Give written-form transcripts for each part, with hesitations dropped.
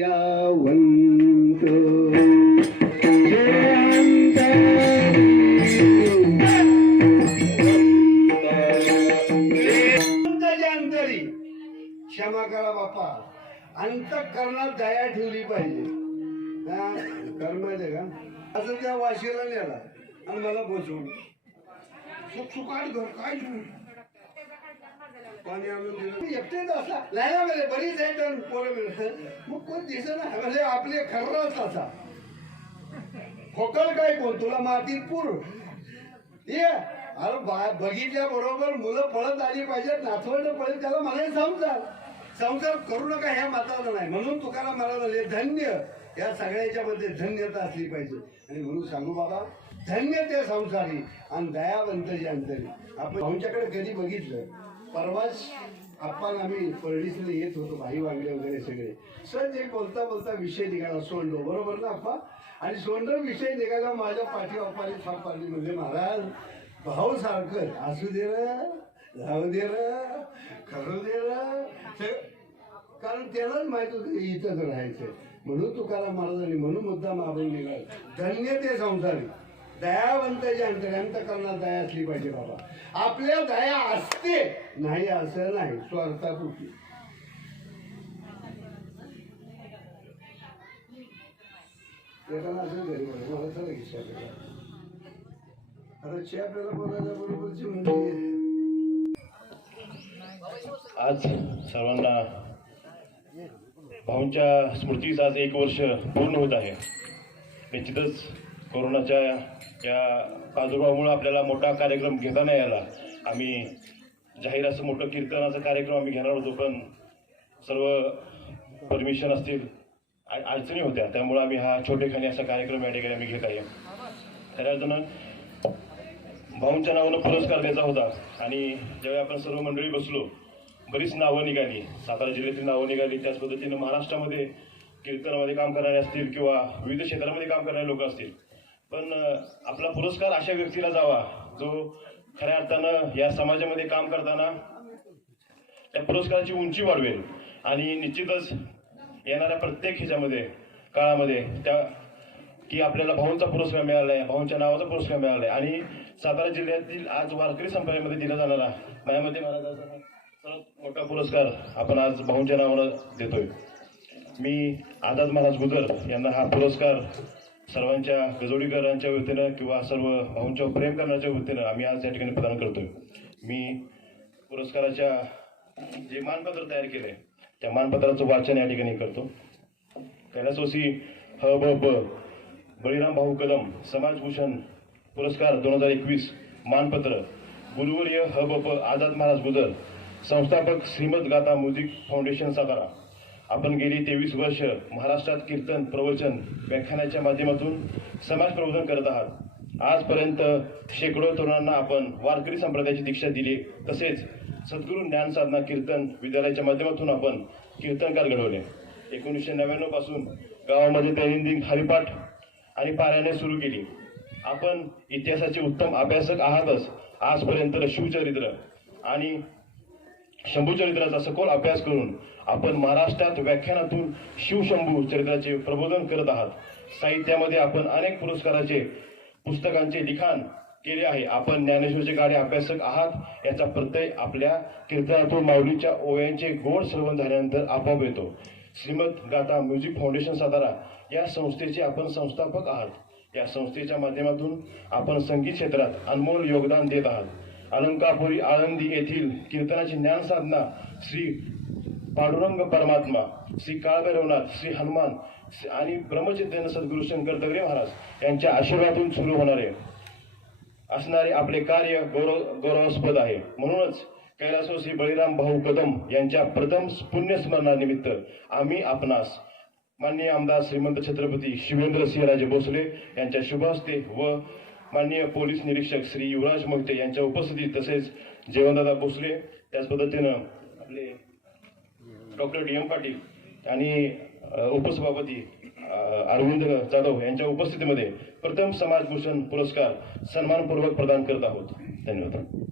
यावंत अंतरी क्षमा करा बापा. अंतःकरणात दया ठेवली पाहिजे. कर्म आहे का असं त्या वाशीला नेला आणि मला बसवून सुखाट घर काय पाणी आणून दिलं. एकटेच असला लायला गेले बरीच आहे तर पोरं मिळत मग कोण दिसत नाही म्हणजे आपले खर्रच असा खोकल काय कोण तुला मातीत पूर ये अरे बघितल्या बरोबर मुलं पळत आली पाहिजेत नातवंड पळत त्याला मला संसार करू नका ह्या माताला नाही म्हणून तुकाराम महाराज धन्य या सगळ्याच्या मध्ये धन्यता असली पाहिजे. आणि म्हणून सांगू बाबा धन्य ते संसारी आणि दयावंत जे अंतरी. आपण भाऊंच्याकडे कधी बघितलं परवाच आपण आम्ही परडीसला येत होतो भाई वांगडे वगैरे सगळे सहज एक बोलता बोलता विषय निघाला सोंडो बरोबर ना आप्पा. आणि सोंडो विषय निघाला माझ्या पाठी अप्पाने थाप पाडली म्हणजे महाराज भाऊ सारखं असू दे र राहू दे र करू दे र कारण त्यालाच माहित होतं इथंच राहायचं म्हणून तुकाराम महाराजांनी म्हणून मुद्दा मागून दिला धन्य ते संसारी दयावंत जे अंतकरणात दया असली पाहिजे बाबा. आपल्या दया असते नाही असं नाही स्वार्थापुरती. असं घरी मला तर इच्छा आता ची आपल्याला बोलायला बरोबरची म्हणजे आज सर्वांना भाऊंच्या स्मृतीस आज 1 वर्ष पूर्ण होत आहे. निश्चितच कोरोनाच्या या प्रादुर्भावामुळे आपल्याला मोठा कार्यक्रम घेता नाही आला. आम्ही जाहीर असं मोठं कीर्तनाचा कार्यक्रम आम्ही घेणार होतो पण सर्व परमिशन असतील अडचणी होत्या त्यामुळे आम्ही हा छोटेखानी असा कार्यक्रम या ठिकाणी आम्ही घेत आहे. खऱ्या अर्थानं भाऊंच्या नावानं पुरस्कार द्यायचा होता आणि ज्यावेळी आपण सर्व मंडळी बसलो बरीच नावं निघाली सातारा जिल्ह्यातील नावं निघाली. त्याच पद्धतीनं महाराष्ट्रामध्ये कीर्तनामध्ये काम करणारे असतील किंवा विविध क्षेत्रामध्ये काम करणारे लोक असतील पण आपला पुरस्कार अशा व्यक्तीला जावा जो खऱ्या अर्थानं या समाजामध्ये काम करताना त्या पुरस्काराची उंची वाढवेल. आणि निश्चितच येणाऱ्या प्रत्येक ह्याच्यामध्ये काळामध्ये त्या की आपल्याला भाऊंचा पुरस्कार मिळाला आहे भाऊंच्या नावाचा पुरस्कार मिळाला आहे. आणि सातारा जिल्ह्यातील आज वारकरी संप्रदायामध्ये दिला जाणारा मायामध्ये महाराजांचा सर्वात मोठा पुरस्कार आपण आज भाऊंच्या नावानं देतोय. मी आझाद महाराज गुजर यांना हा पुरस्कार सर्वांच्या गजोडीकरांच्या वतीनं किंवा सर्व भाऊंच्यावर प्रेम करण्याच्या वतीनं आम्ही आज या ठिकाणी प्रदान करतोय. मी पुरस्काराच्या जे मानपत्र तयार केलंय त्या मानपत्राचं वाचन या ठिकाणी करतो. कैलासवासी ह ब ब बळीराम भाऊ कदम समाजभूषण पुरस्कार 2021 मानपत्र गुरुवर्य ह ब प आझाद महाराज गुजर संस्थापक श्रीमद गाथा म्युझिक फाउंडेशन सातारा. आपण गेली 23 वर्ष महाराष्ट्रात कीर्तन प्रवचन व्याख्यानाच्या माध्यमातून समाज प्रबोधन करत आहात. आजपर्यंत शेकडो तरुणांना आपण वारकरी संप्रदायाची दीक्षा दिली. तसेच सद्गुरू ज्ञान साधना कीर्तन विद्यालयाच्या माध्यमातून आपण कीर्तनकार घडवले. 1999 पासून गावामध्ये दैनंदिन हरिपाठ आणि पारायणे सुरू केली. आपण इतिहासाचे उत्तम अभ्यासक आहातच. आजपर्यंत शिवचरित्र आणि शंभूचरित्राचा सखोल अभ्यास करून आपण महाराष्ट्रात व्याख्यानातून शिवशंभू चरित्राचे प्रबोधन करत आहात. साहित्यामध्ये आपण अनेक पुरस्काराचे पुस्तकांचे लिखाण केले आहे. आपण ज्ञानेश्वरचे गाडे अभ्यासक आहात याचा प्रत्यय आपल्या कीर्तनातून माऊलीच्या ओव्यांचे गोड श्रवण झाल्यानंतर आपोआप येतो. श्रीमद गाथा म्युझिक फाउंडेशन सातारा या संस्थेचे आपण संस्थापक आहात. या संस्थेच्या माध्यमातून आपण संगीत क्षेत्रात अनमोल योगदान देत आहात. अलंकापुरी आळंदी येथील कीर्तनाची ज्ञान साधना श्री पांडुरंग परमात्मा श्री काळभैरवनाथ श्री हनुमान आणि ब्रह्मचिंतन सद्गुरू शंकर दगडे महाराज यांच्या आशीर्वादातून सुरू होणारे असणारे आपले कार्य गौरवास्पद आहे. म्हणूनच कैलासवासी बळीराम भाऊ कदम यांच्या प्रथम पुण्यस्मरणानिमित्त आम्ही आपणास माननीय आमदार श्रीमंत छत्रपती शिवेंद्र सिंहराजे भोसले यांच्या शुभ हस्ते व माननीय पोलीस निरीक्षक श्री युवराज मोहिते यांच्या उपस्थितीत तसेच जेवणदादा भोसले त्याच पद्धतीनं आपले डॉक्टर डी एम पाटील आणि उपसभापती अरविंद जाधव यांच्या उपस्थितीमध्ये प्रथम समाजभूषण पुरस्कार सन्मानपूर्वक प्रदान करत आहोत. धन्यवाद.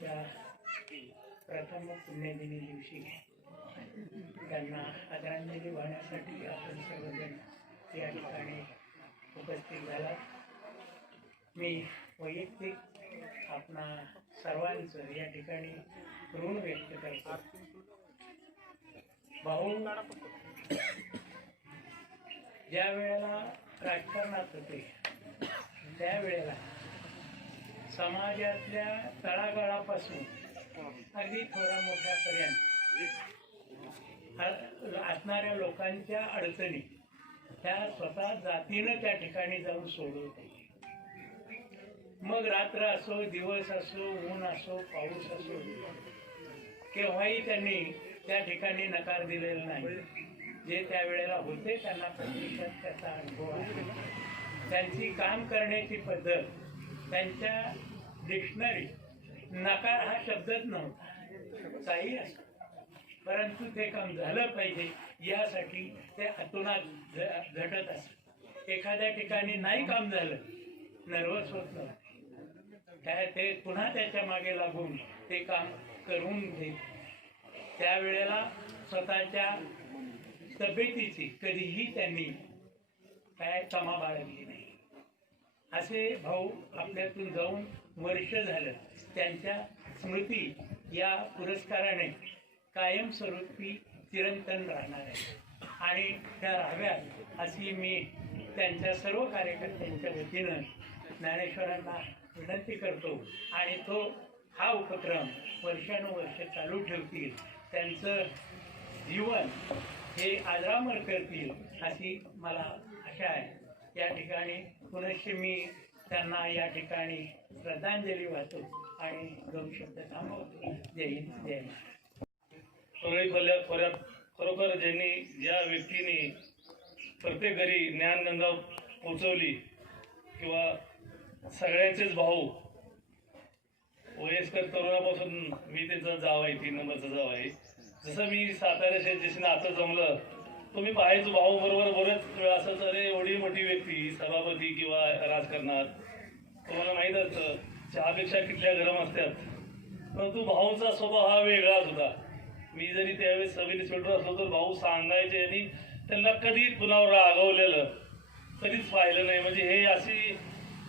त्या प्रथम पुण्यदिनी दिवशी त्यांना आदरांजली वाहण्यासाठी आपण सर्वजण या ठिकाणी उपस्थित झाला. मी वैयक्तिक आपणा सर्वांचं या ठिकाणी ऋण व्यक्त करतो. भाऊ ज्या वेळेला राजकारणात होते त्यावेळेला समाजातल्या तळागाळापासून अगदी थोड्या मोठ्यापर्यंत असणाऱ्या लोकांच्या अडचणी त्या स्वतः जातीनं त्या ठिकाणी जाऊन सोडवते. मग रात्र असो, दिवस असो, ऊन असो, पाऊस असो, केव्हाही त्यांनी त्या ठिकाणी नकार दिलेला नाही. जे त्यावेळेला होते त्यांना प्रत्यक्षात त्याचा अनुभव आहे. त्यांची काम करण्याची पद्धत, त्यांच्या डिक्शनरी नकार हा शब्दच नव्हता. काही असो, परंतु ते काम झालं पाहिजे यासाठी ते अतोनात झटत असत. एखाद्या ठिकाणी नाही काम झालं, नर्वस होत नव्हते. ते पुन्हा त्याच्या मागे लागून ते काम करून घेत. त्यावेळेला स्वतःच्या तब्येतीची कधीही त्यांनी काय तमा बाळगली नाही. असे भाऊ आपल्यातून जाऊन वर्ष झालं. त्यांच्या स्मृती या पुरस्काराने कायमस्वरूपी चिरंतन राहणार आहे आणि त्या राहाव्यात अशी मी त्यांच्या सर्व कार्यकर्त्यांच्या वतीनं ज्ञानेश्वरांना विनंती करतो. आणि तो हा उपक्रम वर्षानुवर्ष चालू ठेवतील, त्यांचं जीवन हे आजरामर करतील अशी मला आशा आहे. या ठिकाणी पुनश्च मी त्यांना या ठिकाणी श्रद्धांजली वाहतो आणि 2 शब्द थांबवतो. जय हिंद, जय महाराष्ट्र. खरोखर ज्यांनी ज्या व्यक्तीने प्रत्येक घरी ज्ञानगंगा पोचवली किंवा सगळ्यांचेच भाऊ, वयस्कर तरुणापासून मी त्यांचा जाव आहे, 3 नंबरचा जाव आहे. जसं मी साताऱ्याच्या जशी नातं जमलं तुम्ही पाहायचो भाऊ बरोबर बरेच वेळ असंच, अरे एवढी मोठी व्यक्ती सभापती किंवा राजकारणात, तुम्हाला माहीत असतं चहापेक्षा किटल्या गरम असतात. परंतु भाऊचा स्वभाव हा वेगळाच होता. मी जरी त्यावेळेस सब इन्स्पेक्टर असलो तर भाऊ सांगायचे आणि त्यांना कधीच पुन्हा रागवलेलं कधीच पाहिलं नाही. म्हणजे हे अशी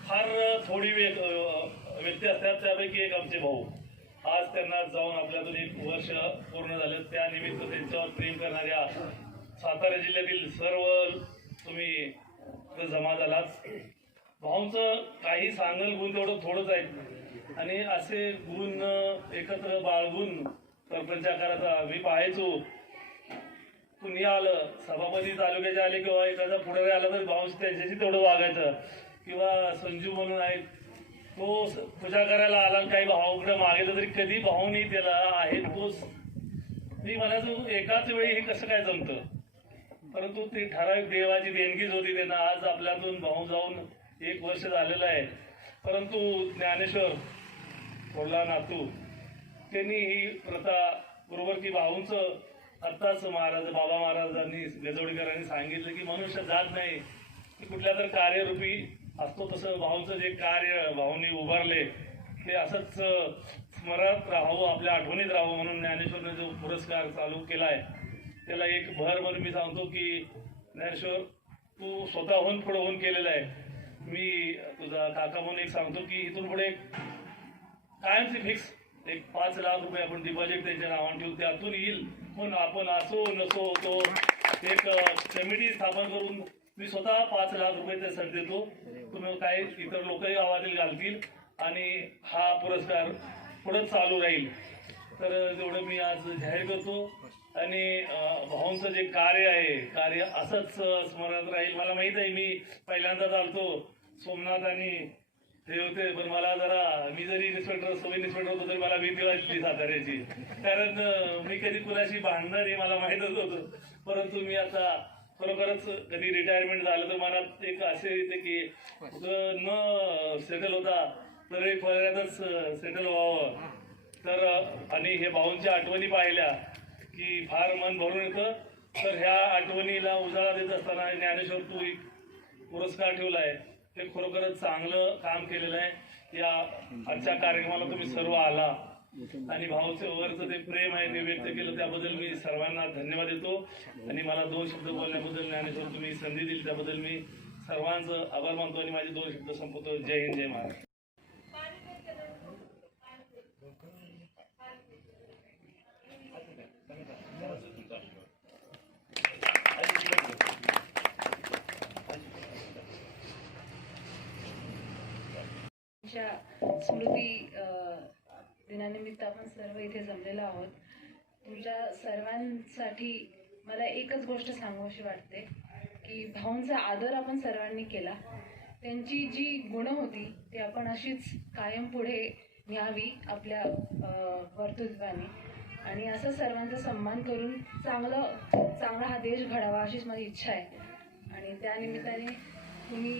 फार थोडी व्यक्ती असतात, त्यापैकी एक आमचे भाऊ. आज त्यांना जाऊन आपल्यातून 1 वर्ष पूर्ण झालं. त्यानिमित्त त्यांच्यावर प्रेम करणाऱ्या सातारा जिल्ह्यातील सर्व तुम्ही जमा झालात. भाऊंचं काही सांगल गुण तेवढं थोडंच आहे आणि असे गुण एकत्र बाळगून सरपंच आकाराचा मी पाहायचो. कुणी आलं, सभापती तालुक्याचे आले किंवा एखादा पुढारी आला तर भाऊंशी त्यांच्याशी तेवढं वागायचं. किंवा संजू म्हणून आहे, तो पूजा करायला आला, काही भावाकडे मागितलं तरी कधी भाऊनी त्याला आहे तोच. मी म्हणायचो एकाच वेळी हे कसं काय जमतं. परंतु ती ठराविक देवाची देणगीच होती त्यांना. आज आपल्यातून भाऊ जाऊन 1 वर्ष झालेलं आहे. परंतु ज्ञानेश्वर थोरला नातू त्यांनी ही प्रथा बरोबर की भाऊंचं आत्ताच बाबा महाराजांनी गजवडीकरांनी सांगितलं की मनुष्य जात नाही की कुठल्या तर कार्यरूपी असतो. तसं भाऊंचं जे कार्य भाऊंनी उभारले ते असंच स्मरणात राहावं, आपल्या आठवणीत राहावं म्हणून ज्ञानेश्वरने जो पुरस्कार चालू केला आहे त्याला एक भर म्हणून मी सांगतो की ज्ञानेश्वर तू स्वतःहून पुढे होऊन केलेलं आहे. मी तुझा काका म्हणून एक सांगतो की इथून पुढे कायमची फिक्स 5 लाख रुपये आपण डिपॉझिट त्यांच्या नावाने ठेवू, त्यातून येईल. म्हणून आपण असो नसो तो एक कमिटी स्थापन करून मी स्वतः 5 लाख रुपये त्यासाठी देतो. तुम्ही काही इतर लोकही गावातील घालतील आणि हा पुरस्कार पुढे चालू राहील. तर तेवढं मी आज जाहीर करतो. आणि भाऊंचं जे कार्य आहे कार्य असंच स्मरणात राहील. मला माहीत आहे मी पहिल्यांदाच आलतो सोमनाथ आणि ते होते, पण मला जरा मी जरी सब इन्स्पेक्टर होतो तरी मला भीती वाटली साताऱ्याची, कारण मी कधी कुणाशी भांडणार हे मला माहीतच होतं. परंतु मी आता खरोखरच कधी रिटायरमेंट झालं तर मनात एक असे येते की न सेटल होता तर एक पर्यंतच सेटल व्हावं. तर आणि हे भाऊंच्या आठवणी पाहिल्या की फार मन भरून येतं. तर ह्या आठवणीला उजाळा देत असताना ज्ञानेश्वर तू एक पुरस्कार ठेवलाय, ते खरोखरच चांगलं काम केलेलं आहे. या आजच्या कार्यक्रमाला तुम्ही सर्व आला आणि भाऊचं वरचं ते प्रेम आहे ते व्यक्त केलं, त्याबद्दल मी सर्वांना धन्यवाद देतो. आणि मला 2 शब्द बोलण्याबद्दल ज्ञानेश्वर तुम्ही संधी दिली त्याबद्दल मी सर्वांचं आभार मानतो आणि माझे 2 शब्द संपवतो. जय हिंद, जय महाराष्ट्र. स्मृती दिनानिमित्त आपण सर्व इथे जमलेलो आहोत. तुमच्या सर्वांसाठी मला एकच गोष्ट सांगूशी वाटते की भाऊंचा आदर आपण सर्वांनी केला. त्यांची जी गुणं होती ती आपण अशीच कायम पुढे न्यावी आपल्या कर्तृत्वाने आणि असं सर्वांचा सन्मान करून चांगला हा देश घडावा अशीच माझी इच्छा आहे. आणि त्या निमित्ताने तुम्ही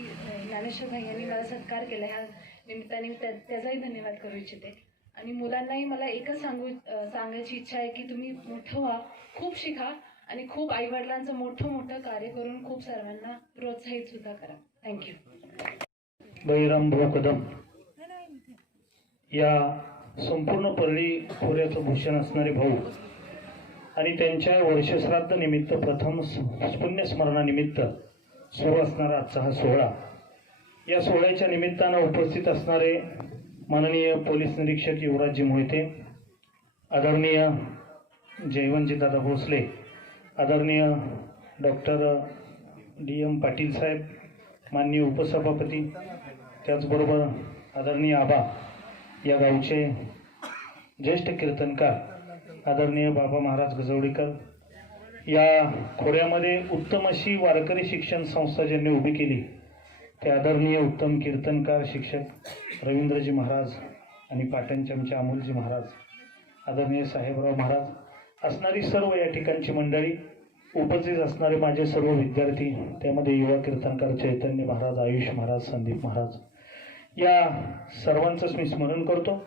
ज्ञानेश्वर भैयांनी मला सत्कार केला, ह्या निमित्ताने मी त्याचाही धन्यवाद करू इच्छिते. आणि मुलांनाही मला एकच सांगायची इच्छा आहे की तुम्ही मोठं व्हा, खूप शिका आणि खूप आईवडिलांचं मोठं कार्य करून खूप सर्वांना प्रोत्साहित सुद्धा करा. थँक्यू. बळीराम भाऊ कदम या संपूर्ण परळी खोऱ्याचं भूषण असणारे भाऊ आणि त्यांच्या वर्षश्राद्ध निमित्त प्रथम पुण्यस्मरणानिमित्त सुरू असणारा आजचा हा सोहळा, या सोहळ्याच्या निमित्तानं उपस्थित असणारे माननीय पोलीस निरीक्षक युवराजजी मोहिते, आदरणीय जयवंतजीदादा भोसले, आदरणीय डॉक्टर DM पाटील साहेब, माननीय उपसभापती, त्याचबरोबर आदरणीय आबा या गावचे ज्येष्ठ कीर्तनकार आदरणीय बाबा महाराज गजवडीकर, या खोऱ्यामध्ये उत्तम अशी वारकरी शिक्षण संस्था ज्यांनी उभी केली ते आदरणीय उत्तम कीर्तनकार शिक्षक रवींद्रजी महाराज आणि पाटणचे आमचे अमोलजी महाराज, आदरणीय साहेबराव महाराज असणारी सर्व या ठिकाणची मंडळी, उपस्थित असणारे माझे सर्व विद्यार्थी, त्यामध्ये युवा कीर्तनकार चैतन्य महाराज, आयुष महाराज, संदीप महाराज, या सर्वांचंच मी स्मरण करतो.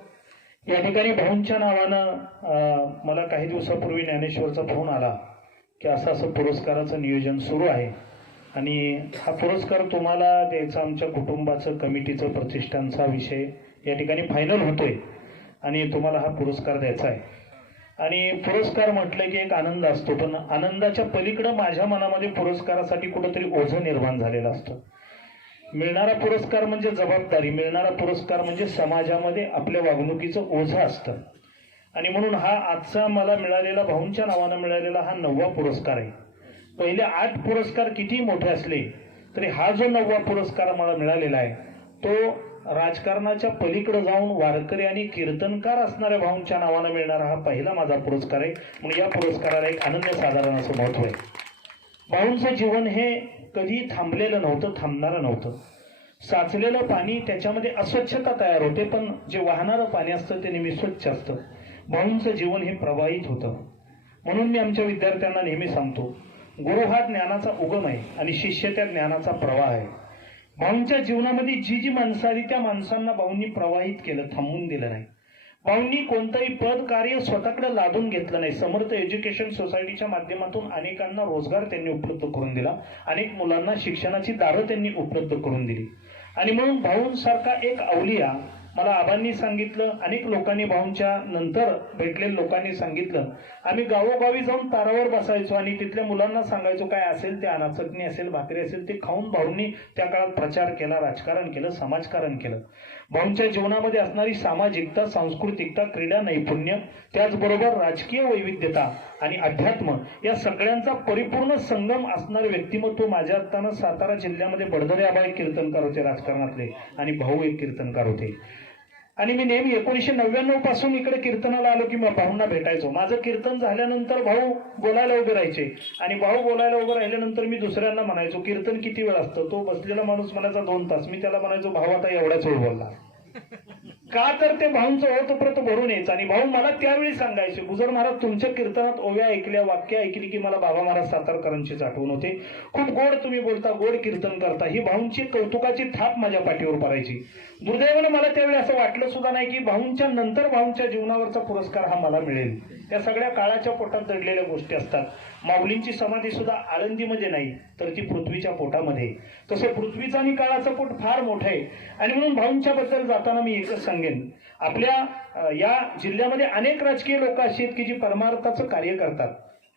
या ठिकाणी भाऊंच्या नावानं मला काही दिवसापूर्वी ज्ञानेश्वरचा फोन आला की असं पुरस्काराचं नियोजन सुरू आहे आणि हा पुरस्कार तुम्हाला द्यायचा आमच्या कुटुंबाचं, कमिटीचं, प्रतिष्ठानचा विषय या ठिकाणी फायनल होतोय आणि तुम्हाला हा पुरस्कार द्यायचा आहे. आणि पुरस्कार म्हटलं की एक आनंद असतो, पण आनंदाच्या पलीकडं माझ्या मनामध्ये पुरस्कारासाठी कुठंतरी ओझं निर्माण झालेलं असतं. मिळणारा पुरस्कार म्हणजे जबाबदारी, मिळणारा पुरस्कार म्हणजे समाजामध्ये आपल्या वागणुकीचं ओझं असतं. आणि म्हणून हा आजचा मला मिळालेला, भाऊंच्या नावानं मिळालेला हा 9वा पुरस्कार आहे. पहिले 8 पुरस्कार किती मोठे असले तरी हा जो 9वा पुरस्कार मला मिळालेला आहे तो राजकारणाच्या पलीकडे जाऊन वारकरी आणि कीर्तनकार असणाऱ्या भाऊंच्या नावानं मिळणारा हा पहिला माझा पुरस्कार आहे. म्हणून या पुरस्काराला एक अनन्यसाधारण असं महत्व आहे. भाऊंचं जीवन हे कधी थांबलेलं नव्हतं, थांबणारं नव्हतं. साचलेलं पाणी त्याच्यामध्ये अस्वच्छता तयार होते, पण जे वाहणारं पाणी असतं ते नेहमी स्वच्छ असतं. भाऊंचं जीवन हे प्रवाहित होतं. म्हणून मी आमच्या विद्यार्थ्यांना नेहमी सांगतो, गुरु हा ज्ञानाचा उगम आहे आणि शिष्य त्या ज्ञानाचा प्रवाह आहे. भाऊंच्या जीवनामध्ये जी माणसं आली त्या माणसांना भाऊंनी प्रवाहित केलं, थांबून दिलं नाही. भाऊंनी कोणतंही पद कार्य स्वतःकडे लादून घेतलं नाही. समर्थ एज्युकेशन सोसायटीच्या माध्यमातून अनेकांना रोजगार त्यांनी उपलब्ध करून दिला, अनेक मुलांना शिक्षणाची दारं त्यांनी उपलब्ध करून दिली. आणि म्हणून भाऊंसारखा एक अवलिया मला आबांनी सांगितलं, अनेक लोकांनी भाऊंच्या नंतर भेटलेल्या लोकांनी सांगितलं, आम्ही गावोगावी जाऊन तारावर बसायचो आणि तिथल्या मुलांना सांगायचो काय असेल ते आणा, चटणी असेल, भाकरी असेल ते खाऊन भाऊंनी त्या काळात प्रचार केला, राजकारण केलं, समाजकारण केलं. भाऊंच्या जीवनामध्ये असणारी सामाजिकता, सांस्कृतिकता, क्रीडा नैपुण्य, त्याचबरोबर राजकीय वैविध्यता आणि अध्यात्म या सगळ्यांचा परिपूर्ण संगम असणारे व्यक्तिमत्व माझ्या हातानं सातारा जिल्ह्यामध्ये बडदरे आबा एक कीर्तनकार होते राजकारणातले आणि भाऊ एक कीर्तनकार होते. आणि मी नेहमी 1999 पासून इकडे कीर्तनाला आलो की भाऊंना भेटायचो. माझं कीर्तन झाल्यानंतर भाऊ बोलायला उभे राहायचे आणि भाऊ बोलायला उभे राहिल्यानंतर मी दुसऱ्यांना म्हणायचो कीर्तन किती वेळ असतं. तो बसलेला माणूस म्हणायचा 2 तास. मी त्याला म्हणायचो भाऊ आता एवढाच वेळ बोलला. का तर ते भाऊंचं ओतप्रत भरून यायचं. आणि भाऊ मला त्यावेळी सांगायचे, गुजर महाराज तुमच्या कीर्तनात ओव्या ऐकल्या, वाक्य ऐकली की मला बाबा महाराज सातारकरांचीच आठवण होते. खूप गोड तुम्ही बोलता, गोड कीर्तन करता. ही भाऊंची कौतुकाची थाप माझ्या पाठीवर पडायची. दुर्दैवाने मला त्यावेळी असं वाटलं सुद्धा नाही की भाऊंच्या नंतर भाऊंच्या जीवनावरचा पुरस्कार हा मला मिळेल. त्या सगळ्या काळाच्या पोटात दडलेल्या गोष्टी असतात. माऊलींची समाधी सुद्धा आळंदीमध्ये नाही तर ती पृथ्वीच्या पोटामध्ये. तसं पृथ्वीचं आणि काळाचं पोट फार मोठं आहे. आणि म्हणून भाऊंच्या बद्दल जाताना मी एकच सांगेन, आपल्या या जिल्ह्यामध्ये अनेक राजकीय लोक अशी आहेत की जी परमार्थाचं कार्य करतात.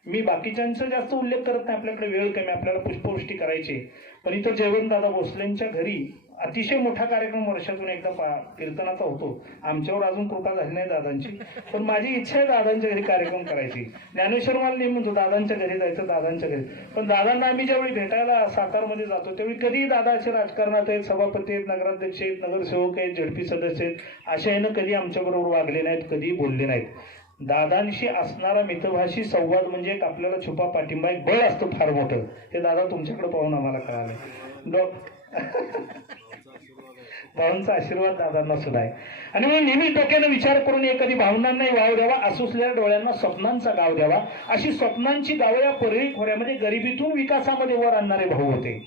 मी बाकीच्यांचा जास्त उल्लेख करत नाही, आपल्याकडे वेळ कमी, आपल्याला पुष्पवृष्टी करायची. पण इथं जयवंतदादा भोसलेंच्या घरी अतिशय मोठा कार्यक्रम वर्षातून एकदा कीर्तनाचा होतो. आमच्यावर अजून कृपा झाली नाही दादांची, पण माझी इच्छा आहे दादांच्या घरी कार्यक्रम करायची. ज्ञानेश्वर मला नेहमी म्हणतो दादांच्या घरी जायचं, दादांच्या घरी. पण दादांना आम्ही ज्यावेळी भेटायला सातारमध्ये जातो त्यावेळी कधी दादा असे राजकारणात आहेत, सभापती आहेत, नगराध्यक्ष आहेत, नगरसेवक आहेत, झडपी सदस्य आहेत, अशा ह्यानं कधी आमच्याबरोबर वागले नाहीत, कधी बोलले नाहीत. दादांशी असणारा मितभाषी संवाद म्हणजे एक आपल्याला छुपा पाठिंबा, एक बळ असतं फार मोठं. हे दादा तुमच्याकडे पाहून आम्हाला कळालं. भावांचा आशीर्वाद दादांना सुद्धा आहे. आणि म्हणून नेहमी डोक्यानं विचार करून एखादी भावनांनाही वाव द्यावा, आसुसलेल्या डोळ्यांना स्वप्नांचा गाव द्यावा. अशी स्वप्नांची गावं या परळी खोऱ्यामध्ये गरिबीतून विकासामध्ये वर आणणारे भाऊ होते.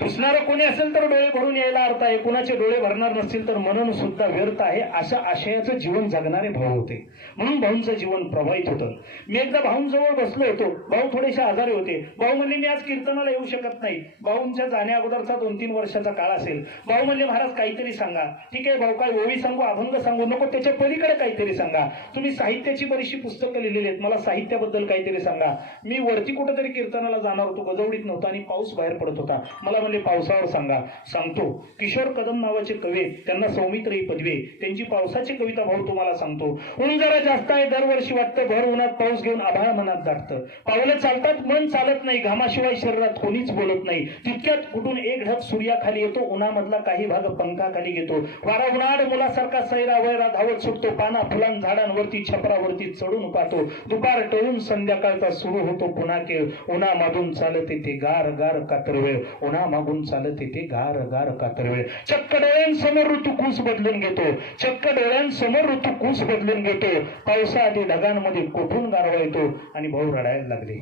पुसणारं कोणी असेल तर डोळे भरून यायला अर्थ आहे, कुणाचे डोळे भरणार नसतील तर मनन सुद्धा व्यर्थ आहे, अशा आशयाचं जीवन जगणारे भाऊ होते. म्हणून भाऊंचं जीवन प्रभावित होतं. मी एकदा भाऊंजवळ बसलो होतो. भाऊ थोडेसे आजारी होते. भाऊ म्हणले मी आज कीर्तनाला येऊ शकत नाही. भाऊंच्या जाण्या अगोदरचा 2-3 वर्षाचा काळ असेल. भाऊ म्हणले महाराज काहीतरी सांगा. ठीक आहे भाऊ, काय ओवी सांगू, अभंग सांगू नको, त्याच्या पलीकडे काहीतरी सांगा. तुम्ही साहित्याची बरीचशी पुस्तकं लिहिलेली आहेत, मला साहित्याबद्दल काहीतरी सांगा. मी वरती कुठेतरी कीर्तनाला जाणार होतो, गजवडीत नव्हता आणि पाऊस बाहेर पडत होता. मला म्हणले पावसावर सांगा. सांगतो. किशोर कदम नावाचे कवी, त्यांना सौमित्र ही पदवी, त्यांची पावसाची कविता भाऊ तुम्हाला सांगतो. ऊन जरा जास्त आहे दरवर्षी वाटतं, भर उन्हात पाऊस घेऊन आभाळ मनात दाटतं. पावलं चालतात मन चालत नाही, घामाशिवाय शरीरात कोणीच बोलत नाही. तितक्यात कुठून एक ढग सूर्याखाली येतो, उन्हामधला काही भाग पंखाखाली घेतो. वारा उन्हाळ मुलासारखा सैरा वैरा धावत सुटतो, पाना फुलां झाडांवरती छपरावरती चढून पाहतो. दुपार टळून संध्याकाळचा सुरू होतो पुन्हा खेळ. उन्हामागून चालत येते गार गार कातरवेळ, उन्हामागून चालत येते गार गार कातरवेळ. चक्क डोळ्यांसमोर ऋतू कूस बदलून घेतो, चक्क डोळ्यांसमोर ऋतू कूस बदलून घेतो. पावसाआधी ढगांमध्ये कोठून गारवा येतो आणि भाऊ रडायला लागले.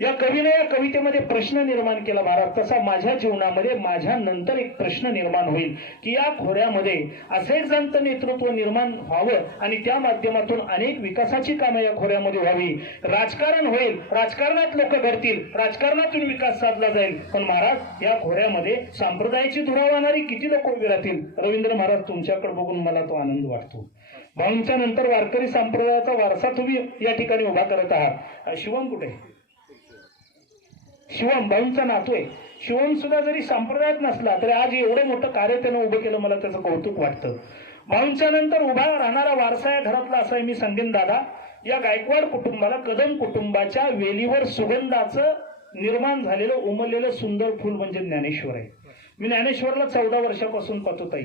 या कवीने या कवितेमध्ये प्रश्न निर्माण केला महाराज. तसा माझ्या जीवनामध्ये माझ्या नंतर एक प्रश्न निर्माण होईल की या खोऱ्यामध्ये असे एक जाणतं नेतृत्व निर्माण व्हावं आणि त्या माध्यमातून अनेक विकासाची कामे या खोऱ्यामध्ये व्हावी. राजकारण होईल, राजकारणात लोक घडतील, राजकारणातून विकास साधला जाईल. पण महाराज या खोऱ्यामध्ये संप्रदायाची धुरा वाहणारी किती लोक उभी राहतील. रवींद्र महाराज तुमच्याकडे बघून मला तो आनंद वाटतो. भाऊंच्या नंतर वारकरी संप्रदायाचा वारसा तुम्ही या ठिकाणी उभा करत आहात. शिवम कुठे? शिवम भाऊंचा नातू आहे. शिवम सुद्धा जरी संप्रदायात नसला तरी आज एवढं मोठं कार्य त्यानं उभं केलं, मला त्याचं कौतुक वाटतं. भाऊंच्या नंतर उभा राहणारा वारसा या घरातला असा मी सांगेन दादा, या गायकवाड कुटुंबाला, कदम कुटुंबाच्या वेलीवर सुगंधाचं निर्माण झालेलं उमललेलं सुंदर फुल म्हणजे ज्ञानेश्वर आहे. मी ज्ञानेश्वरला 14 वर्षापासून पाहतो ताई.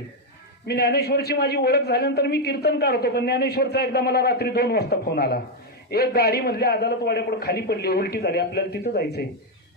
मी ज्ञानेश्वरची माझी ओळख झाल्यानंतर मी कीर्तनकार होतो, पण ज्ञानेश्वरचा एकदा मला रात्री 2 वाजता फोन आला. एक गाडी मधल्या अदालत वाड्यापुढे खाली पडली, उलटी झाली, आपल्याला तिथं जायचंय.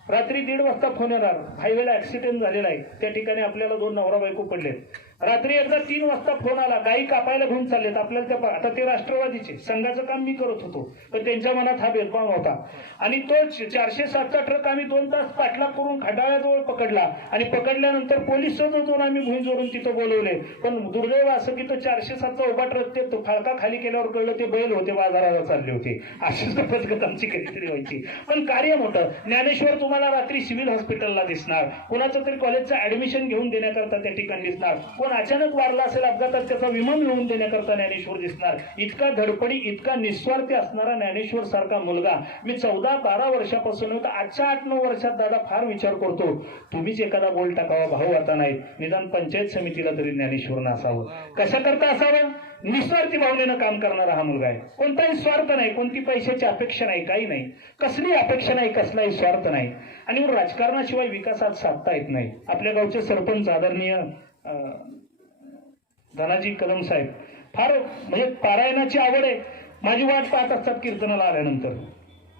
रात्री 1:30 वाजता फोन येणार, हायवेला ऍक्सिडेंट झालेला आहे, त्या ठिकाणी आपल्याला 2 नवरा बायको पडलेत. रात्री एकदा 3 वाजता फोन आला, गाई कापायला घेऊन चाललेत आपल्याला. त्या आता ते राष्ट्रवादीचे, संघाचं काम मी करत होतो, पण त्यांच्या मनात हा भेदभाव होता. आणि तो 407चा ट्रक आम्ही 2 तास पाठलाग करून खंडाळ्याजवळ पकडला आणि पकडल्यानंतर पोलीस शोधून आम्ही भुई जोडून तिथं बोलवले. पण दुर्दैव असं की तो 407चा उभा ट्रक ते फाळका खाली केल्यावर कळलं ते बैल होते, बाजाराला चालले होते. अशीच पद्धत आमची काहीतरी व्हायची. पण कार्य मोठं. ज्ञानेश्वर तुम्हाला रात्री सिव्हिल हॉस्पिटलला दिसणार, कोणाचं तरी कॉलेजचं ऍडमिशन घेऊन देण्याकरता त्या ठिकाणी दिसणार, कोण अचानक वारला असेल अपघातात त्याचा विमा मिळवून देण्याकरता ज्ञानेश्वर दिसणार. इतका धडपडी, इतका निस्वार्थी असणारा ज्ञानेश्वर सारखा मुलगा मी 14-12 वर्षापासून होता. आजच्या 8-9 वर्षात दादा फार विचार करतो, तुम्हीच एखादा गोल टाकावा. भाऊ आता नाहीत, निदान पंचायत समितीला तरी ज्ञानेश्वर असावं. कशा करता असावं? निस्वार्थी भावनेनं काम करणारा हा मुलगा आहे. कोणताही स्वार्थ नाही, कोणती पैशाची अपेक्षा नाही, काही नाही, कसली अपेक्षा नाही, कसलाही स्वार्थ नाही. आणि राजकारणाशिवाय विकासात साधता येत नाही. आपल्या गावचे सरपंच आदरणीय धनाजी कदम साहेब फार म्हणजे पारायणाची आवड आहे. माझी वाट पाहत असतात कीर्तनाला आल्यानंतर.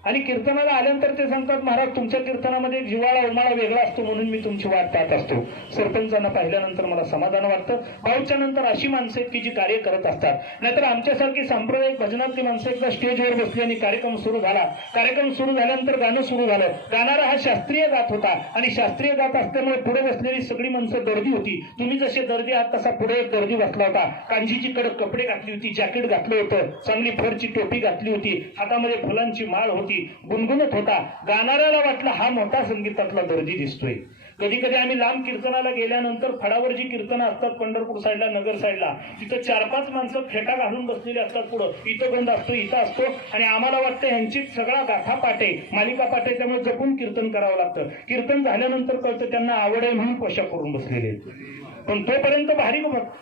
आणि कीर्तनाला आल्यानंतर ते सांगतात, महाराज तुमच्या कीर्तनामध्ये जिव्हाळा उमाळा वेगळा असतो म्हणून मी तुमची वाट पाहत असतो. सरपंचांना पाहिल्यानंतर मला समाधान वाटतं. भाऊच्या नंतर अशी माणसं आहेत की जी कार्य करत असतात. नाहीतर आमच्यासारखी सांप्रदायिक भजनातली माणसं एकदा स्टेजवर बसली आणि कार्यक्रम सुरू झाला. कार्यक्रम सुरू झाल्यानंतर गाणं सुरू झालं. गाणारा हा शास्त्रीय गात होता आणि शास्त्रीय गात असल्यामुळे पुढे बसलेली सगळी माणसं दर्दी होती. तुम्ही जसे दर्दी आहात तसा पुढे एक दर्दी बसला होता. कांजीची कडक कपडे घातली होती, जॅकेट घातलं होतं, चांगली फरची टोपी घातली होती, हातामध्ये फुलांची माळ होती, गुणगुणत होता. गाणाऱ्याला वाटलं हा मोठा संगीतातला दर्दी दिसतोय. कधी कधी आम्ही लांब कीर्तनाला गेल्यानंतर फडावर जी कीर्तनं असतात पंढरपूर साईडला, नगर साईडला, तिथं 4-5 माणसं फेटा घालून बसलेली असतात. पुढं इथं गंध असतो, इथं असतो आणि आम्हाला वाटतं यांची सगळा गाथा पाटे मालिका पाटे, त्यामुळे जपून कीर्तन करावं लागतं. कीर्तन झाल्यानंतर कळतं त्यांना आवड आहे म्हणून पोशाख करून बसलेले आहेत. पण तोपर्यंत भारी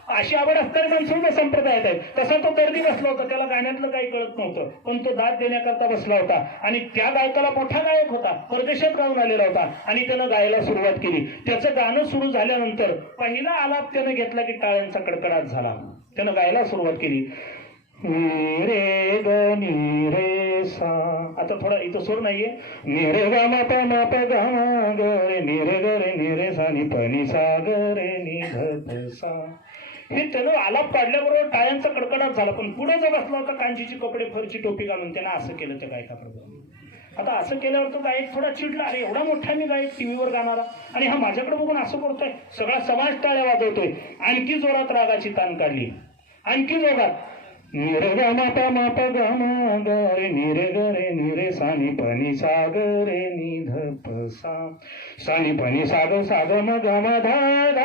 अशी आवड असणारी माणसं संप्रदायात आहेत. तसा तो दर्दी बसला होता, त्याला गाण्यातलं काही कळत नव्हतं, पण तो दाद देण्याकरता बसला होता. आणि त्या गायकाला मोठा गायक होता, परदेशात गाऊन आलेला होता आणि त्यानं गायला सुरुवात केली. त्याचं गाणं सुरू झाल्यानंतर पहिला आलाप त्यानं घेतला की टाळ्यांचा कडकडाट झाला. त्यानं गायला सुरुवात केली, रे ग नी रे सा. आता थोडा इथं सूर नाहीये. नी रे ग म प म प ग म ग रे नी रे ग रे नी रे सा नी प नी सा ग रे नी ध प सा. हे त्यानं आलाप काढल्याबरोबर टाळ्यांचा कडकडाट झाला. पण पुढे जो बसला होता कांजीची कपडे फरची टोपी घालून, त्यानं असं केलं त्या गायकाप्रमाणे. आता असं केल्यावर तो गायक थोडा चिडला, अरे एवढा मोठा मी गायक टीव्हीवर गाणारा आणि हा माझ्याकडे बघून असं करतोय. सगळा समाज टाळ्या वाजवतोय. आणखी जोरात रागाची ताण काढली, आणखी जोरात, निरे ग म प म प ग म ग रे निरे ग रे निरे सा नी प नी सा ग रे नी ध प सा सा नी प नी सा ग म ग म ध ध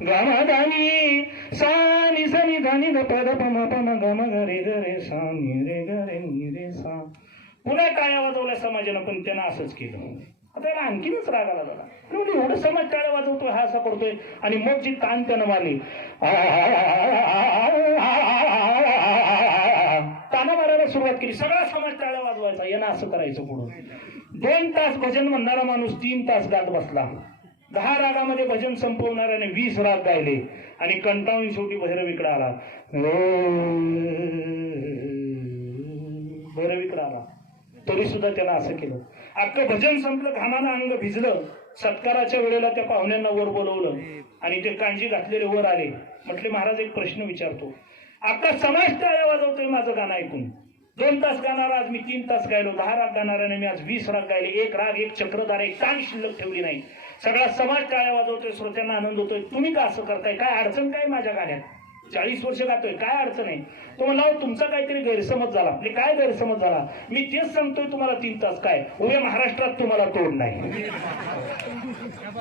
ग म ध नी सा नी सा नी ध नी ध प ध प म प म ग म ग रे ग रे सा नी रे ग रे नी रे सा. पुन्हा टाळ्या वाजवल्या समाजानं, पण त्यानं असंच केलं. आता याला आणखीनच राग आला झाला. एवढं समाज टाळ्या वाजवतोय, हा असा करतोय. आणि मग जी ताण त्यानं मारली, ताना मारायला सुरुवात केली. सगळा समाज टाळ्या वाजवायचा, यानं असं करायचं. पुढं 2 तास भजन म्हणणारा माणूस 3 तास गात बसला. 10 रागामध्ये भजन संपवणाऱ्याने 20 राग गायले आणि कंटाळून शेवटी भैरवीकडे आला. भैरवीकडे आला तरी सुद्धा त्यानं असं केलं. अख्खं भजन संपलं, घामानं अंग भिजलं. सत्काराच्या वेळेला त्या पाहुण्यांना वर बोलवलं आणि ते कांजी घातलेले वर आले. म्हटले, महाराज एक प्रश्न विचारतो. अख्खा समाज टाळ्या वाजवतोय माझं गाणं ऐकून. 2 तास गाणारा आज मी 3 तास गायलो. 10 राग गाणाऱ्याने मी आज 20 राग गायले. एक राग, एक चक्रधार, एक तान शिल्लक ठेवली नाही. सगळा समाज टाळ्या वाजवतोय, श्रोत्यांना आनंद होतोय. तुम्ही का असं करताय? काय अडचण काय माझ्या गाण्यात? 40 वर्ष गातोय, काय अडचण आहे? तो म्हणला, तुमचा काहीतरी गैरसमज झाला. म्हणजे काय गैरसमज झाला? मी तेच सांगतोय तुम्हाला 3 तास काय, उभ्या महाराष्ट्रात तुम्हाला तोड नाही.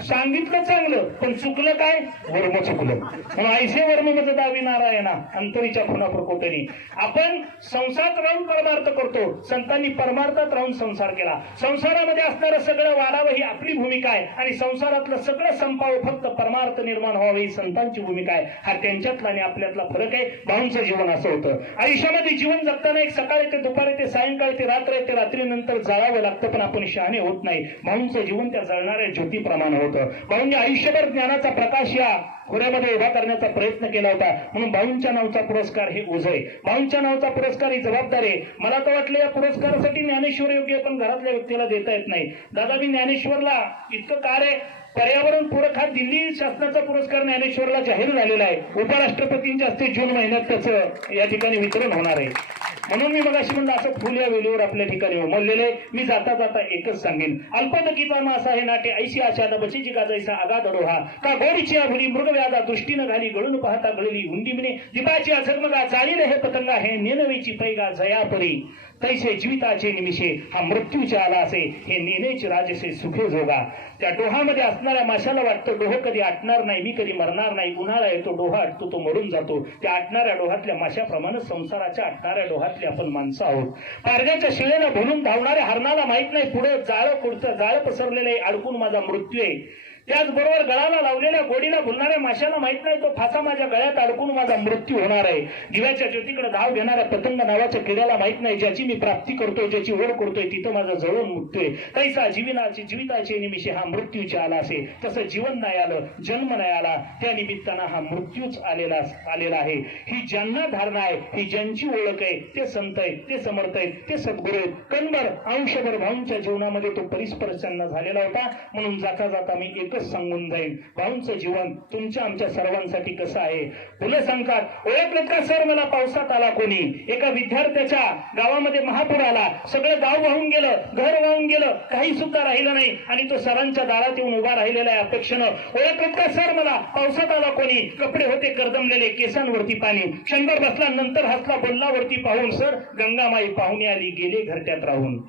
सांगितलं चांगलं, पण चुकलं काय? वर्म चुकलं. म्हणून ऐसे वर्म दावी नारायणा अंतरीच्या खुना प्रकोटनी. आपण संसारात राहून परमार्थ करतो, संतांनी परमार्थात राहून संसार केला. संसारामध्ये असणारं सगळं वाढावं ही आपली भूमिका आहे आणि संसारातलं सगळं संपावं, फक्त परमार्थ निर्माण व्हावं ही संतांची भूमिका आहे. हा त्यांच्यातला आणि आपल्यातला फरक आहे. भाऊंचं जीवन असं होतं. आयुष्यामध्ये जीवन जगताना एक सकाळ येते, दुपार येते, सायंकाळ येते, रात्र येते, रात्रीनंतर जाळावं लागतं, पण आपण शहाणे होत नाही. भाऊंचं जीवन त्या जळणाऱ्या ज्योतीप्रमाणे होतं. भाऊंनी आयुष्यभर ज्ञानाचा प्रकाश या खोऱ्यामध्ये उभा करण्याचा प्रयत्न केला होता. म्हणून भाऊंच्या नावाचा पुरस्कार हे ओझ आहे. भाऊंच्या नावाचा पुरस्कार ही जबाबदारी आहे. मला तर वाटलं या पुरस्कारासाठी ज्ञानेश्वर योग्य, पण घरातल्या व्यक्तीला देता येत नाही. दादा, मी ज्ञानेश्वरला इतकं कार्य, पर्यावरण पूरक हा दिल्ली शासनाचा पुरस्कार ज्ञानेश्वरला जाहीर झालेला आहे. उपराष्ट्रपतींच्या हस्ते जून महिन्यात त्याचं या ठिकाणी वितरण होणार आहे. म्हणून मी मगाशी म्हणलं, असं फुल या वेलीवर आपल्या ठिकाणी उमललेले. मी जाता जाता एकच सांगेन, अल्पदकीचा मासा हे नाटे ऐशी आशादा बचीची गाजायचा आगाध डोहा का गोडीची आभुली मृगव्याधा दृष्टीनं घाली गळून पाहता गळली हुंडी मिने दीपाची झगमगा चाळील हे पतंगा हे नेनवेची पैगा जयापरी तैसे जीविताचे निमिषे हा मृत्यूचे आला असे हे नेनेचे राजसे सुखे जोगा. त्या डोहामध्ये असणाऱ्या माशाला वाटतं डोह कधी आटणार नाही, मी कधी मरणार नाही. उन्हाळा येतो, डोहा आटतो, तो मरून जातो. त्या आटणाऱ्या डोहातल्या माशाप्रमाणे संसाराच्या आटणाऱ्या डोहातले आपण माणसं आहोत. पारड्याच्या शिळेला भरून धावणाऱ्या हरणाला माहित नाही पुढे जाळं कुडतं, जाळं पसरलेलं आहे, अडकून माझा मृत्यू आहे. त्याचबरोबर गळाला लावलेल्या गोडीला भुलणाऱ्या माशाला माहित नाही तो फासा माझ्या गळ्यात अडकून माझा मृत्यू होणार आहे. दिव्याच्या ज्योतीकडे धाव घेणाऱ्या पतंग नावाच्या किड्याला माहित नाही ज्याची मी प्राप्ती करतोय, ज्याची ओढ करतोय तिथं माझं जळून मुक्तोय. तैसा जीविताचे निमिषे हा मृत्यूचे आला असे, तसं जीवन नाही आलं, जन्म नाही आला, त्या निमित्तानं हा मृत्यूच आलेला आहे. ही ज्यांना धारणा आहे, ही ज्यांची ओळख आहे, ते संत आहेत, ते समर्थ आहेत, ते सद्गुरू आहेत. कणभर अंशभर भाऊंच्या जीवनामध्ये तो परिस्पर्शांना झालेला होता. म्हणून जाता जाता मी एकच सांगून जाईन, भाऊंचं जीवन तुमच्या आमच्या सर्वांसाठी कसं आहे. फुले सांगतात, ओळखलं का सर मला पावसात आला कोणी. एका विद्यार्थ्याच्या गावामध्ये महापूर आला, सगळं गाव वाहून गेलं, घर वाहून गेलं, काही सुद्धा राहिलं नाही आणि तो सरांच्या दारात येऊन उभा राहिलेला आहे अपेक्षेनं. ओळखलं का सर मला पावसात आला कोणी. कपडे होते करदमलेले, केसांवरती पाणी. क्षणभर बसला, नंतर हसला, बोललावरती पाहून सर गंगामाई पाहुणे आली, गेले घरट्यात राहून.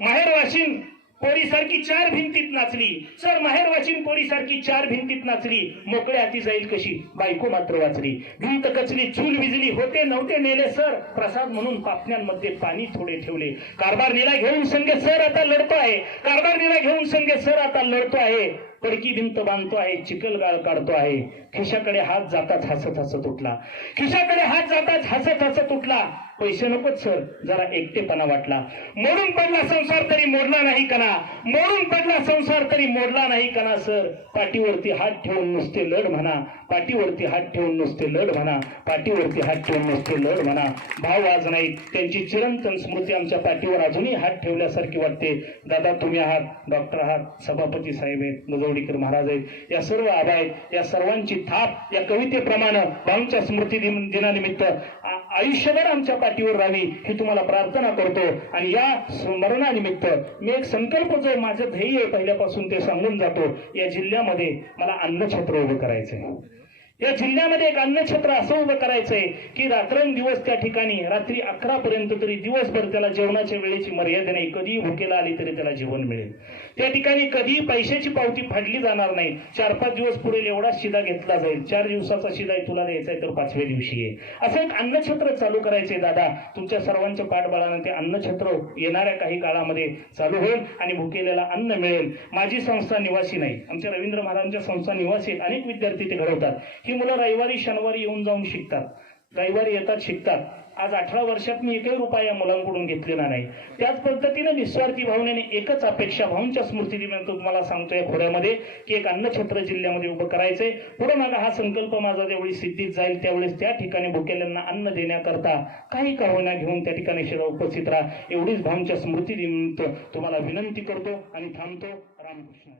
माहेर वाशिन पोरीसारखी चार भिंतीत नाचली सर, माहेर वाशिन पोरीसारखी चार भिंतीत नाचली. मोकळ्या हाती जाईल कशी, बायको मात्र वाचली. भिंत कचली, चूल विजली, होते नव्हते नेले सर, प्रसाद म्हणून पापण्यांमध्ये पाणी थोडे ठेवले. कारभार नीला घेऊन संगे सर आता लढतो आहे, कारभार नीला घेऊन संगे सर आता लढतो आहे. कडकी भिंत बांधतो आहे, चिखलगाळ काढतो आहे. खिशाकडे हात जाताच हसत हसत उठला, खिशाकडे हात जाताच हसत हसत उठला. पैसे नकोच सर, जरा एकटेपणा वाटला. मोडून पडला संसार तरी मोडला नाही कणा, मोडून पडला संसार तरी मोडला नाही कणा. सर पाठीवरती हात ठेवून नुसते लढ म्हणा, पाठीवरती हात ठेवून नुसते लढ म्हणा, पाठीवरती हात ठेवून नुसते लढ म्हणा. भाव आज नाहीत, त्यांची चिरंतन स्मृती आमच्या पाठीवर अजूनही हात ठेवल्यासारखी वाटते. दादा तुम्ही आहात, डॉक्टर आहात, सभापती साहेब आहेत, गजवडीकर महाराज आहेत, या सर्व आबा आहेत. या सर्वांची थाप या कवितेप्रमाणे भाऊंच्या स्मृती दिनानिमित्त आयुष्यभर आमच्या पाठीवर राहावी ही तुम्हाला प्रार्थना करतो. आणि या स्मरणानिमित्त मी एक संकल्प जो माझं ध्येय आहे पहिल्यापासून ते सांगून जातो. या जिल्ह्यामध्ये मला अन्नछत्र उभं करायचंय. या जिल्ह्यामध्ये एक अन्नछत्र असं उभं करायचंय की रात्रंदिवस त्या ठिकाणी रात्री 11 पर्यंत तरी दिवसभर त्याला जेवणाच्या वेळेची मर्यादा नाही. कधी भुकेला आली तरी त्याला जेवण मिळेल. त्या ठिकाणी कधी पैशाची पावती फाडली जाणार नाही. 4-5 दिवस पुढे एवढा शिदा घेतला जाईल. 4 दिवसाचा शिदा तुला द्यायचा आहे तर 5व्या दिवशी आहे. असं एक अन्नछत्र चालू करायचंय दादा. तुमच्या सर्वांच्या पाठबळानं ते अन्नछत्र येणाऱ्या काही काळामध्ये चालू होईल आणि भुकेलेला अन्न मिळेल. माझी संस्था निवासी नाही, आमच्या रवींद्र महाराजांच्या संस्था निवासी आहेत. अनेक विद्यार्थी ते घडवतात. ही मुलं रविवारी शनिवारी येऊन जाऊन शिकतात, रविवारी येतात शिकतात. आज 18 वर्षात मी एकही रुपया या मुलांकडून घेतलेला नाही. त्याच पद्धतीने निस्वार्थी भावनेने एकच अपेक्षा भाऊंच्या स्मृतीनिमित्त तुम्हाला सांगतोय खोऱ्यामध्ये की एक अन्नछत्र जिल्ह्यामध्ये उभं करायचंय. पुढे मागा हा संकल्प माझा ज्यावेळी सिद्धीत जाईल त्यावेळेस त्या ठिकाणी भुकेल्यांना अन्न देण्याकरता काही का होईना घेऊन त्या ठिकाणी शिरा उपस्थित राहा एवढीच भाऊंच्या स्मृतीनिमित्त तुम्हाला विनंती करतो आणि थांबतो. रामकृष्ण.